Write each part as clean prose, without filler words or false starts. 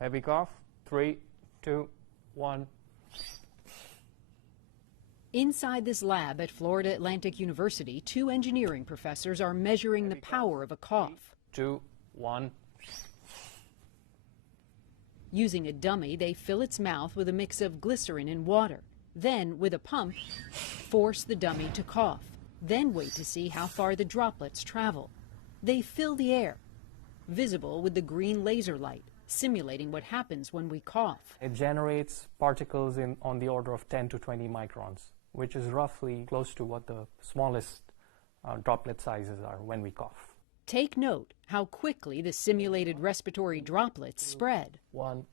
Heavy cough. 3, 2, 1. Inside this lab at Florida Atlantic University, 2 engineering professors are measuring the power of a cough. 2, 1. Using a dummy, they fill its mouth with a mix of glycerin and water. Then, with a pump, force the dummy to cough. Then wait to see how far the droplets travel. They fill the air, visible with the green laser light, simulating what happens when we cough. It generates particles on the order of 10 to 20 microns, which is roughly close to what the smallest droplet sizes are when we cough. Take note how quickly the simulated respiratory droplets spread. 1.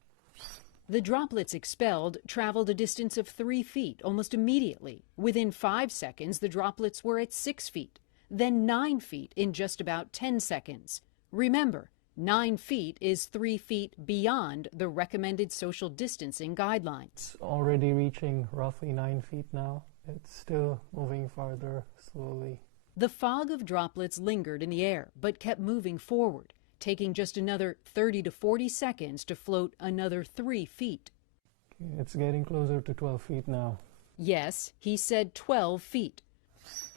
The droplets expelled traveled a distance of 3 feet almost immediately. Within 5 seconds, the droplets were at 6 feet, then 9 feet in just about 10 seconds. Remember, 9 feet is 3 feet beyond the recommended social distancing guidelines. It's already reaching roughly 9 feet now. It's still moving farther slowly. The fog of droplets lingered in the air, but kept moving forward, taking just another 30 to 40 seconds to float another 3 feet. It's getting closer to 12 feet now. Yes, he said 12 feet.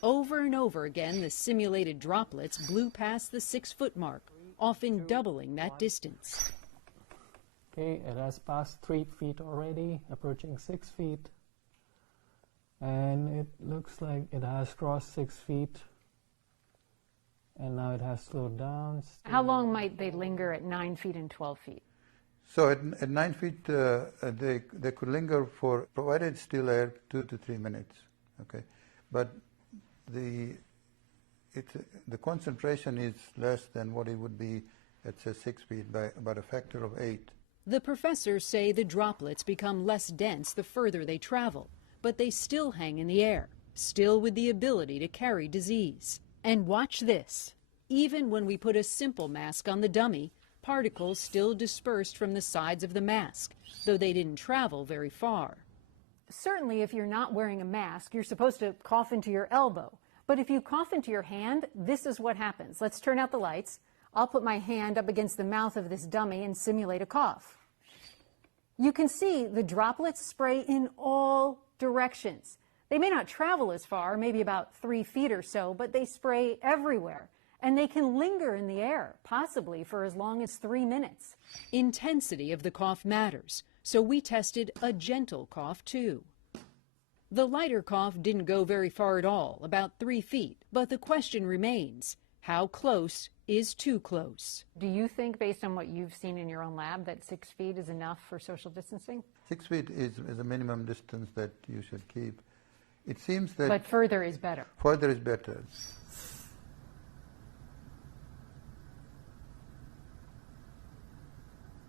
Over and over again, the simulated droplets blew past the 6-foot mark, often doubling that distance. Okay, it has passed 3 feet already, approaching 6 feet. And it looks like it has crossed 6 feet. And now it has slowed down. How long might they linger at 9 feet and 12 feet? So at 9 feet, they could linger for, provided still air, 2 to 3 minutes. Okay, but the concentration is less than what it would be at, say, 6 feet by about a factor of 8. The professors say the droplets become less dense the further they travel, but they still hang in the air, still with the ability to carry disease. And watch this. Even when we put a simple mask on the dummy, particles still dispersed from the sides of the mask, though they didn't travel very far. Certainly, if you're not wearing a mask, you're supposed to cough into your elbow. But if you cough into your hand, this is what happens. Let's turn out the lights. I'll put my hand up against the mouth of this dummy and simulate a cough. You can see the droplets spray in all directions. They may not travel as far, maybe about 3 feet or so, but they spray everywhere. And they can linger in the air, possibly for as long as 3 minutes. Intensity of the cough matters, so we tested a gentle cough too. The lighter cough didn't go very far at all, about 3 feet, but the question remains, how close is too close? Do you think, based on what you've seen in your own lab, that 6 feet is enough for social distancing? 6 feet is a minimum distance that you should keep. It seems that... But further is better. Further is better.